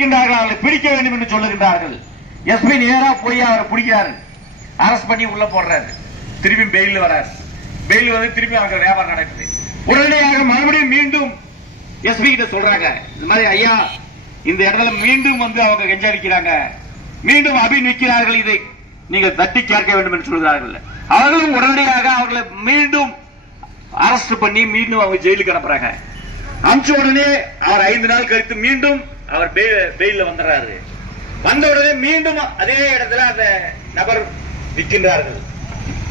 நிற்கின்றார்கள், அவர்களை பிடிக்க வேண்டும் என்று சொல்லுகின்றார்கள். எஸ்பி நேரா போய் அவரை பிடிக்கிறாரு, அரெஸ்ட் பண்ணி உள்ள போடுறாரு. திரும்பி பெயில் வராரு. பெயில் வந்து திரும்பி அவங்க வியாபாரம் நடக்குது. உடனடியாக மறுபடியும் மீண்டும் எஸ்பி கிட்ட சொல்றாங்க, இந்த மாதிரி ஐயா இந்த இடத்துல மீண்டும் வந்து அவங்க கெஞ்சா விற்கிறாங்க, மீண்டும் அபி நிற்கிறார்கள், இதை நீங்கள் தட்டி கேட்க வேண்டும் என்று சொல்கிறார்கள். அவர்களும் உடனடியாக அவர்களை மீண்டும் அரெஸ்ட் பண்ணி மீண்டும் அவங்க ஜெயிலுக்கு அனுப்புறாங்க. அனுப்பிச்ச உடனே அவர் 5 நாள் கழித்து மீண்டும் அவர் பெயில வந்துடுறாரு. வந்த உடனே மீண்டும் அதே இடத்துல அந்த நபர் விற்கின்றார்கள்.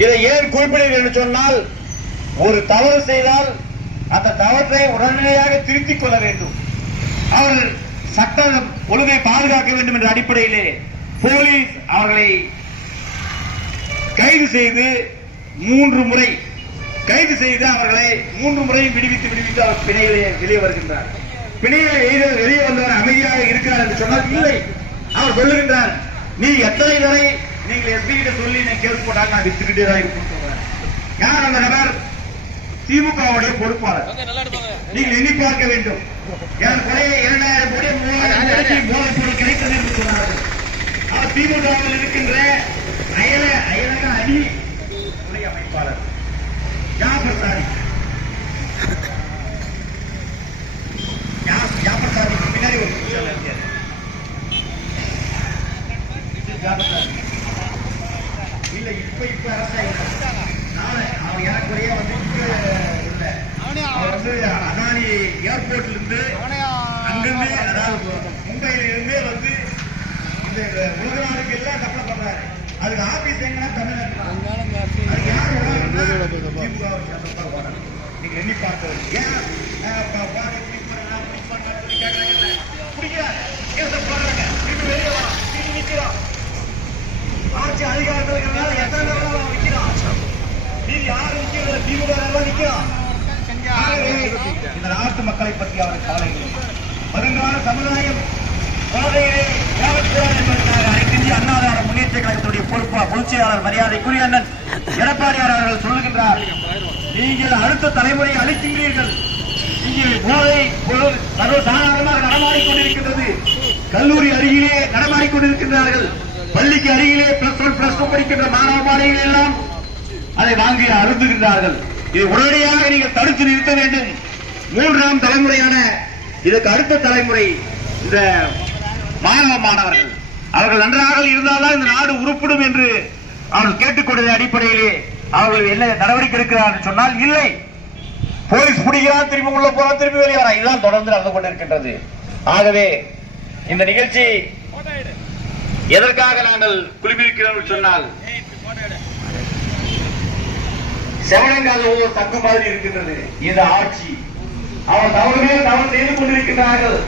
இதை ஏன் குறிப்பிடுகிறேன் என்று சொன்னால், ஒரு தவறு செய்தால் அந்த தவற்றை உடனடியாக திருத்திக் கொள்ள வேண்டும். அவர்கள் சட்ட ஒழுங்கை பாதுகாக்க வேண்டும் என்ற அடிப்படையிலே போலீஸ் அவர்களை கைது செய்து 3 முறை கைது செய்து அவர்களை 3 முறையும் விடுவித்து அவர் பிணையிலே வெளியே வருகின்றார். பிணையிலே வெளியே வந்தவர் அமைதியாக இருக்கிறார் என்று சொன்னால் இல்லை, அவர் சொல்லுகின்றார், நீ எத்தனை வரை நீங்கள் எஸ்பி கிட்ட சொல்லி கேள்வி போட்டாங்க, நான் வித்துக்கிட்டே தான் இருக்கும் சொல்றேன். யார் அந்த நபர்? திமுகவுடைய பொறுப்பாளர். நீங்கள் எண்ணி பார்க்க வேண்டும். 2000 கோடி 3000 போதைப் பொருள் கிடைத்தது என்று சொன்னார்கள். அவர் திமுகவில் இருக்கின்ற அயலக அணி துணை அமைப்பாளர் ஜாபர் சாதிக். ஜாபர் சாதிக்கு பின்னாடி ஒரு இல்ல இப்ப அரசாங்கம் அவன் எனக்குரிய வந்து அவர் வந்து அதானி ஏர்போர்ட்ல இருந்து அங்கிருந்து, அதாவது மும்பையில இருந்து வந்து இந்த உலக நாடுக்கு எல்லாம் சப்ளை பண்றாரு. அதுக்கு ஆபீஸ் எங்கன்னா தமிழ்நாட்டில். அதுக்கு யார் நீங்க எண்ணி பார்க்க ஆட்சி அதிகாரத்தில் எத்தனை விற்கிறோம், நீங்க யாரு நிற்கிறோம், திமுக நிற்கிறோம். இந்த நாட்டு மக்களை பற்றி அவர் கவலை இல்லை. வருங்கால சமுதாயம் அனைத்து அண்ணா திராவிட முன்னேற்ற கழகத்துடைய பொதுச் செயலாளர் மரியாதைக்குரிய அண்ணன் எடப்பாடியார் அவர்கள் சொல்லுகின்றார், நீங்கள் அடுத்த தலைமுறை அளிக்கின்றீர்கள். இங்கே போதை சர்வசாதாரணமாக நடமாடிக்கொண்டிருக்கின்றது. கல்லூரி அருகிலே நடமாடிக்கொண்டிருக்கின்றார்கள். பள்ளிக்கு அருகிலே பிளஸ் 1 படிக்கின்ற மாணவ மாணவிகள் எல்லாம் அதை வாங்கி அருந்துகின்றார்கள். இதை உடனடியாக நீங்கள் தடுத்து நிறுத்த வேண்டும். 3ஆம் தலைமுறையான இதற்கு அடுத்த தலைமுறை இந்த மாணவர்கள் அவர்கள் நன்றாக இருந்தால்தான் இந்த நாடு உருப்படும் என்று அவர்கள் கேட்டுக்கொண்ட அடிப்படையிலே அவர்கள் என்ன நடவடிக்கை இருக்கிறார் சொன்னால், இல்லை, போலீஸ் பிடிக்கிறார், திரும்பி உள்ள போறா, திரும்பி வெளியே வரா, இதுதான் தொடர்ந்து நடந்து கொண்டிருக்கின்றது. ஆகவே இந்த நிகழ்ச்சி எதற்காக நாங்கள் குழுமிருக்கிறோம் சொன்னால், செவனங்கால ஒரு தங்கு மாதிரி இருக்கின்றது இந்த ஆட்சி. அவர் தவறு செய்து கொண்டிருக்கிறார்கள்.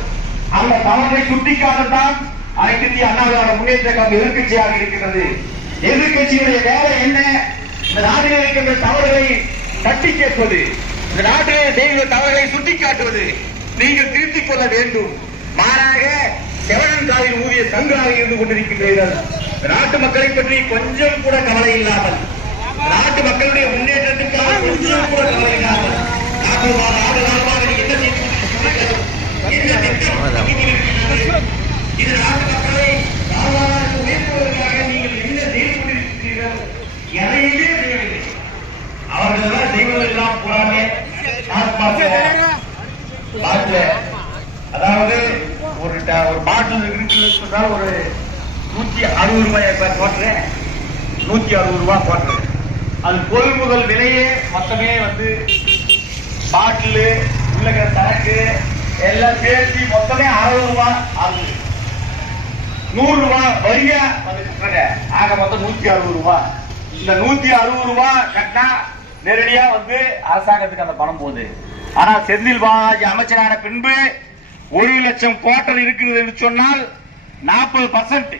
அந்த தவறை சுட்டிக்காட்டத்தான் அனைத்து இந்திய அண்ணா திராவிட முன்னேற்ற கழகம் எதிர்கட்சியாக இருக்கின்றது. எதிர்கட்சியுடைய வேலை என்ன? இந்த நாட்டில் இருக்கின்ற தவறுகளை தட்டி கேட்பது, இந்த நாட்டிலே செய்கிற தவறுகளை சுட்டிக்காட்டுவது. நீங்கள் திருத்திக் கொள்ள வேண்டும். மாறாக செவனன் காலில் ஊதிய சங்காக இருந்து கொண்டிருக்கின்றீர்கள். நாட்டு மக்களை பற்றி கொஞ்சம் கூட கவலை இல்லாமல், நாட்டு மக்களுடைய முன்னேற்றத்திற்காக கொஞ்சம் கூட கவலை இல்லாமல், இது நாட்டு மக்களை உயர்த்துவதற்காக நீங்கள் என்ன செய்து கொண்டிருக்கிறீர்கள்? எதையுமே செய்யவில்லை. அவர்கள் செய்வதெல்லாம் புறாமே அதாவது ஒரு பாட்டில் இருக்கு, ஒரு 160 ரூபாய் போட்டுறேன், 160 ரூபாய் போட்டுறேன். அது கொள்முதல் விலையே மொத்தமே வந்து பாட்டில் உள்ள சரக்கு எல்லாம் சேர்த்து மொத்தமே 60 ரூபாய் ஆகுது. 100 ரூபாய் வரியா வந்து ஆக மொத்தம் 160 ரூபாய். இந்த 160 ரூபாய் கட்டினா நேரடியா வந்து அரசாங்கத்துக்கு அந்த பணம் போகுது. ஆனா செந்தில் பாலாஜி அமைச்சரான பின்பு 1 லட்சம் குவார்டர் இருக்கிறது என்று சொன்னால் 40%